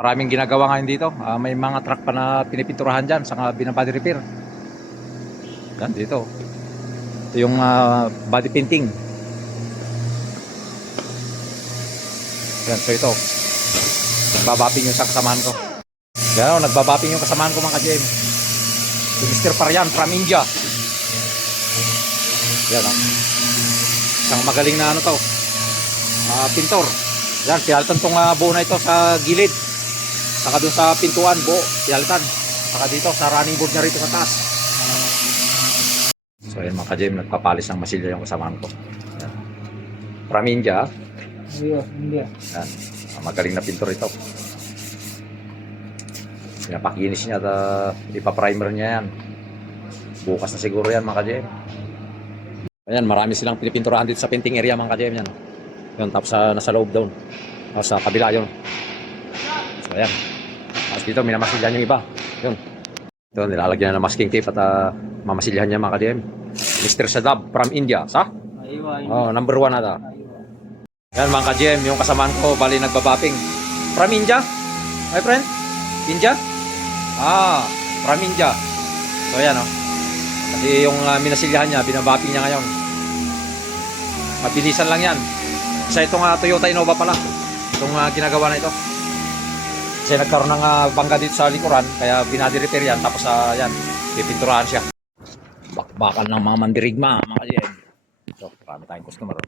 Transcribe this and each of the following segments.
Maraming ginagawa ngayon dito. May mga truck pa na pinipinturahan dyan, saka binabody repair. Yan, dito. Ito yung body painting. Yan, so ito. Nagbabaping yung kasamahan ko. Yan, nagbabaping yung kasamahan ko mga ka-GM. Si Mr. Parian from India. Yan, isang magaling na ano to. Pintor. Yan, pinalitan tong buo na ito sa gilid. Saka dun sa pintuan, buo, pinalitan. Saka dito, sa running board niya rito sa taas. So yan mga ka-GM, nagpapalis ng masilya yung kasamahan ko. Yan. From India. India. Yan. Magaling na pintor ito. Pinapakinis niya at ipaprimer niya yan. Bukas na siguro yan mga ka-GM. Ayan, marami silang pinipinturahan dito sa painting area mga ka-GM yan. Yun, tapos nasa loob doon. Tapos sa kabila yun. So ayan. Tapos dito, minamasilyahan yung iba. Yun. Ito, nilalagyan na ng masking tape at mamasilyahan niya mga ka-GM. Mr. Sadab from India. Sa? Oh, number 1 ata. Yan mga ka-GM, yung kasamaan ko, bali nagbabaping. From India? My friend? India? From India. So ayan o. Kasi yung minasilyahan niya, binabaping niya ngayon. Mabilisan lang yan. Kasi itong Toyota Innova pala. Itong ginagawa na ito. Kasi nagkaroon ng bangga dito sa likuran, kaya binadi-repair yan. Tapos yan, pipinturahan siya. Bakbakan ng mga mandirigma, mga ka-GM. So, marami tayong customer.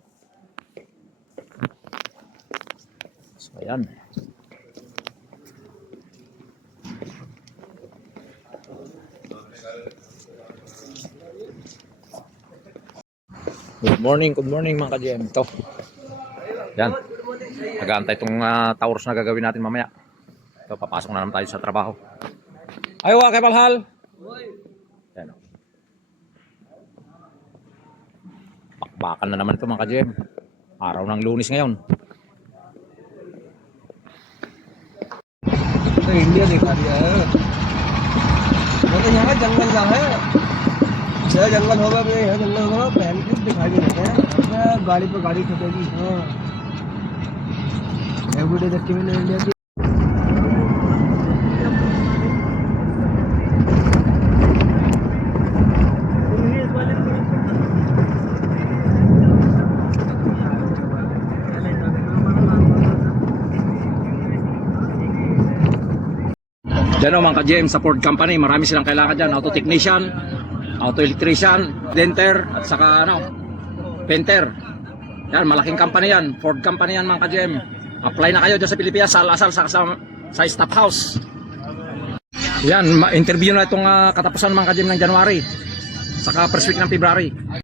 So, ayan. Good morning mga ka-GM. Ito. Yan. Nag-aantay itong towers na gagawin natin mamaya. Ito, papasok na naman tayo sa trabaho. Ayaw kay Palhal. Yan. Bakbakan na naman ito mga ka-GM. Araw ng Lunes ngayon. तो इंडिया दिखा दिया है वो तो यहाँ जंगल का है जहाँ जंगल होगा तो यहाँ जंगल होगा पहन के दिखाई नहीं देते हैं गाड़ी पे गाड़ी ठोकेगी हाँ एवरीडे देखी मैंने इंडिया की Diyan o mga ka-GM sa Ford Company, marami silang kailangan dyan. Auto technician, auto electrician, denter, at saka painter. Yan, malaking company yan. Ford Company yan mga ka-GM. Apply na kayo dyan sa Pilipinas, sa sa staff house. Yan, interview na itong katapusan mga ka-GM ng January. Saka first week ng February.